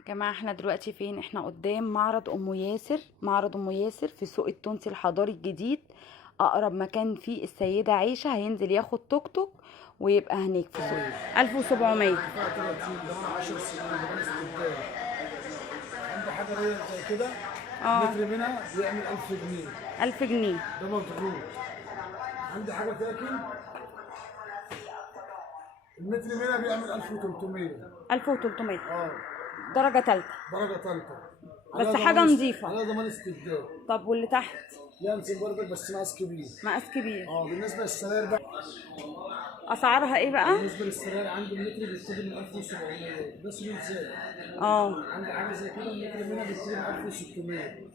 يا جماعة احنا دلوقتي فين؟ احنا قدام معرض ام ياسر في سوق التونسي الحضاري الجديد. اقرب مكان فيه السيدة عيشة، هينزل ياخد توك توك ويبقى هناك في سوق 1700. ارتفاع 30 ده من 10 سنين ده من استبدال. عندي حاجه ليا زي كده، اه، متر منها بيعمل 1000 جنيه. 1000 جنيه. ده مضغوط. عندي حاجه تاكل، المتر منها بيعمل 1300. 1300. اه، درجة تالتة. درجه ثالثه. بس حاجة نظيفة. على ضمان استبدال. طب واللي تحت؟ ينزل برضك بس مقاس كبير. مقاس كبير. اه، بالنسبه للسراير بقى، اسعارها ايه بقى؟ بالنسبه للسراير عندي المتر بيبتدي من 1700 ده سرير زاد. اه، عندي حاجه زي كده المتر منها بيبتدي من 1600.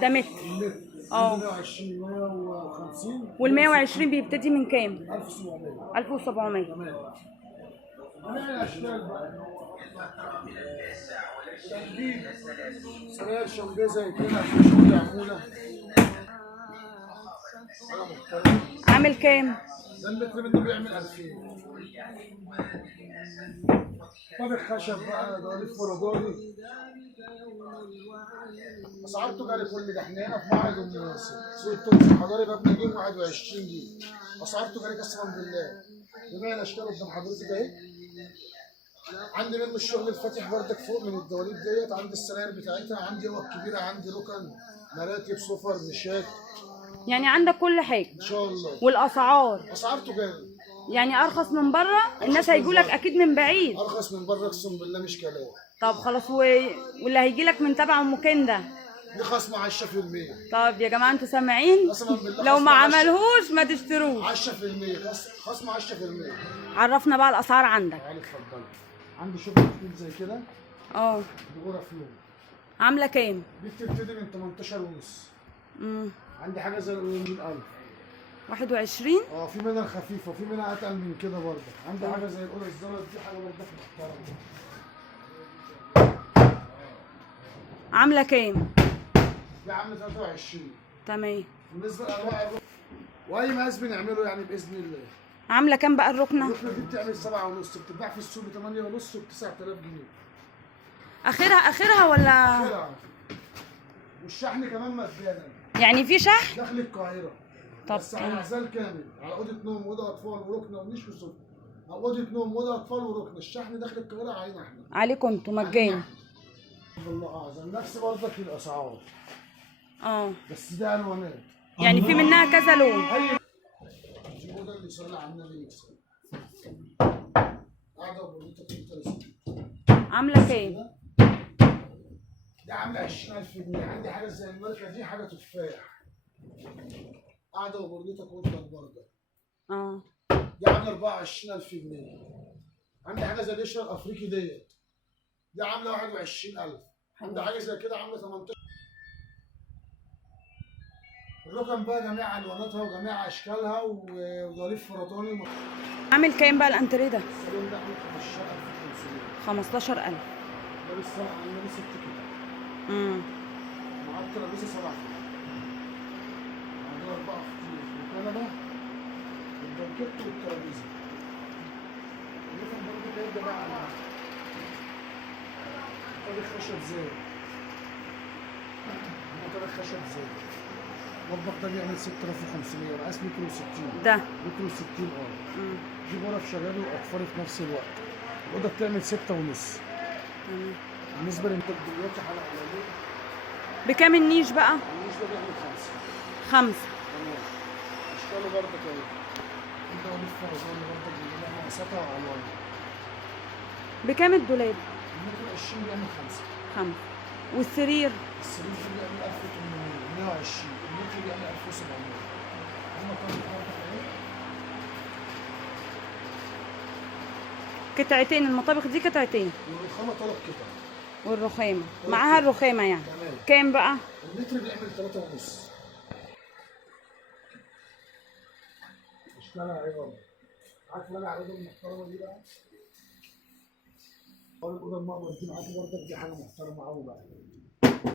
ده متر. المتر اه، عندي 120 150 وال 120 بيبتدي من كام؟ 1700. 1700. تمام. هنعمل اشكال بقى، تجديد سراير شامبيه زي كده عشان شغل عموله. حاجه محترمه. عامل كام؟ ده المتر منه بيعمل 2000. طابق خشب بقى، دواليب فرادولي. اسعار تجاري كل ده. احنا هنا في معرض ام ياسر سوق التونسي الحضاري باب نجيب 21 جنيه. اسعار تجاري قسما بالله. جميع الاشكال قدام حضرتك اهي. عندي منه الشغل الفاتح بردك فوق من الدواليب ديت، عندي السراير بتاعتها، عندي اوض كبيره، عندي ركن، مراتب، سفر، نشاك. يعني عندك كل حاجة ان شاء الله. والاسعار اسعار تجاري. يعني ارخص من بره. الناس هيجولك اكيد من بعيد. ارخص من بره اقسم بالله مش كلام. طب خلاص واللي هيجيلك من تبع ام كنده؟ دي خصم 10%. طب يا جماعه انتوا سامعين؟ قسما بالله لو خصم ما عملهوش ما تشتروش. 10% خصم 10%. عرفنا بقى الاسعار عندك. تعالي اتفضلي. عندي شغل كتير زي كده. اه، بغرف لون. عامله كام؟ دي بتبتدي من 18 ونص. عندي حاجه زي الأورنجين 1000. 21. اه، في منها خفيفه وفي منها اتقل من كده برضه. عندي حاجه زي الاولى الزرد دي، حاجه برضه محترمه. عامله كام؟ دي عامله 23. تمام. بالنسبه لانواع الركن واي مقاس بنعمله يعني باذن الله. عامله كام بقى الركنه؟ الركنه دي بتعمل 7 ونص، بتتباع في السوق ب 8 ونص وب 9000 جنيه. اخرها ولا؟ كده. والشحن كمان مجانا. يعني في شحن؟ داخل القاهره. طب بس على عزال كامل، على اوضه نوم واوضه اطفال وركنه ونيش وسفره. او اوضه نوم واوضه اطفال وركنه. الشحن داخل القاهره علينا احنا. عليكم انتوا مجاني. والله اعظم. نفس برضك الاسعار. اه، بس ده الوانات. يعني في منها كذا لون. هو ده اللي يصلي على النبي يكسب. قاعده وبريتك انت. عامله كام؟ دي عامله 20000 جنيه. عندي حاجه زي الماركه دي، حاجه تفاح. قاعده وبريتك وانت برضه. اه، دي عامله 24000 جنيه. عندي حاجه زي القشره الافريقي ديت. دي عامله 21000. عندي حاجه زي كده عامله 18. الرقم بقى جميع الواناتها وجميع اشكالها وضريب فرطاني. عامل كام بقى الانتريه ده؟ الصالون ده عامل 15500. 15000. ده بالصلاه على النبي 6 كده. مع الترابيزه 7 كده. عندنا 4 فطير والكنبه والبنكت والترابيزه. الرقم برضه بيبدا بقى على طابق خشب زي. طابق خشب زي. المطبخ ده بيعمل 6500 مقاس متر و60. ده متر و60. دي غرف شغاله واطفال في نفس الوقت. الاوضه بتعمل 6 ونص. بالنسبه للتطبيقات حلقه قليله. بكام النيش بقى؟ النيش ده بيعمل 5. 5. تمام. اشكاله برضك اهي. انت وليف فرزاني برضك بيجيب مقاساتها والوانها. بكام الدولاب؟ المتر 20 بيعمل 5. 5. والسرير؟ السرير بيعمل 1800 120. المتر بيعمل 1700. هما كام برضك اهي. قطعتين. المطابخ دي قطعتين. والرخامه 3 قطع. والرخامه معاها الرخامه يعني. تمام. كام بقى؟ المتر بيعمل 3 ونص. اشكالها ايه برضه. عارف اللي انا عارضها المحترمه دي بقى؟ اول الاوضه المقبض دي معاكي برضك، دي حاجه محترمه قوي بقى.